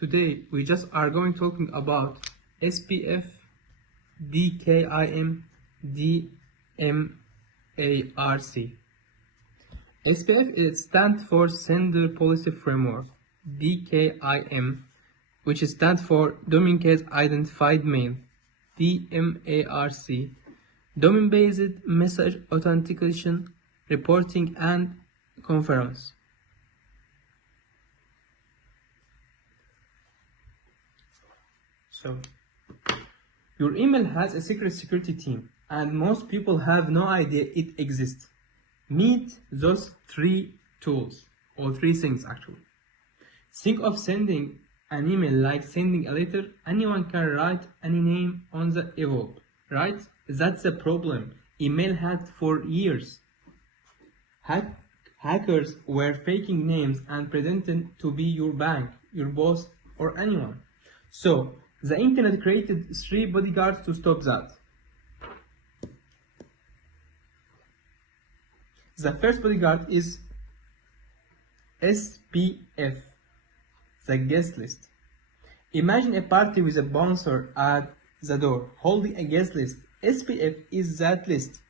Today we just are going talking about SPF, DKIM, DMARC. SPF it stands for Sender Policy Framework. DKIM, which stands for Domain Case Identified Mail. DMARC, Domain-Based Message Authentication, Reporting and Conference. So, your email has a secret security team, and most people have no idea it exists. Meet those three tools, or three things actually. Think of sending an email like sending a letter. Anyone can write any name on the envelope, right? That's the problem. Email had for years. Hackers were faking names and pretending to be your bank, your boss, or anyone. So, the internet created three bodyguards to stop that. The first bodyguard is SPF, the guest list. Imagine a party with a bouncer at the door holding a guest list. SPF is that list.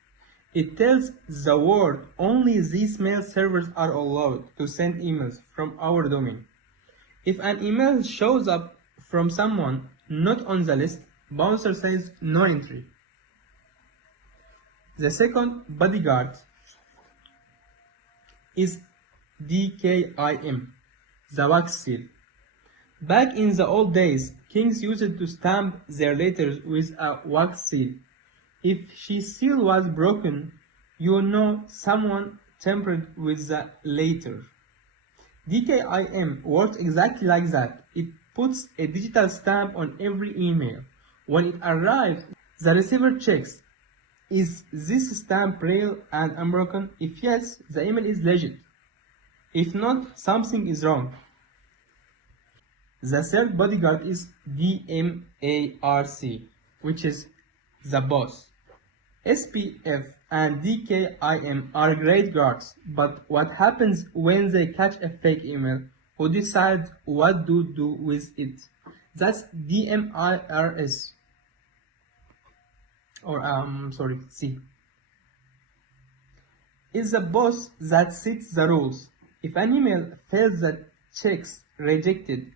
It tells the world only these mail servers are allowed to send emails from our domain. If an email shows up from someone not on the list, bouncer says no entry. The second bodyguard is DKIM, the wax seal. Back in the old days, kings used to stamp their letters with a wax seal. If this seal was broken, you know someone tampered with the letter. DKIM works exactly like that. It puts a digital stamp on every email. When it arrives, the receiver checks, is this stamp real and unbroken? If yes, the email is legit. If not, something is wrong. The third bodyguard is DMARC, which is the boss. SPF and DKIM are great guards, but what happens when they catch a fake email? Who decides what to do with it? That's DMARC. C. It's the boss that sets the rules. If an email fails the checks, rejected,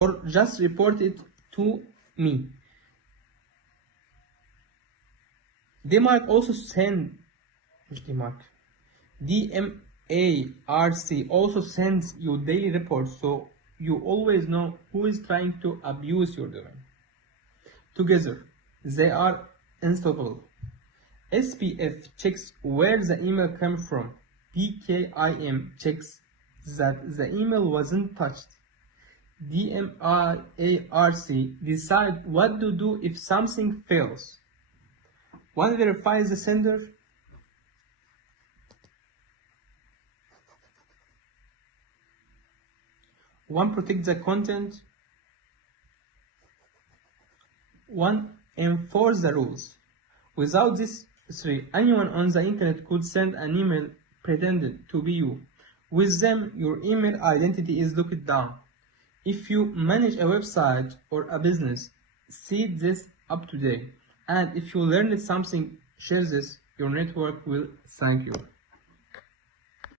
or just report it to me. DMARC also sends DMARC also sends you daily reports, so you always know who is trying to abuse your domain. Together, they are unstoppable. SPF checks where the email came from. DKIM checks that the email wasn't touched. DMARC decides what to do if something fails. One verifies the sender, one protects the content, one enforces the rules. Without these three, anyone on the internet could send an email pretended to be you. With them, your email identity is locked down. If you manage a website or a business, set this up today. And if you learned something, share this. Your network will thank you.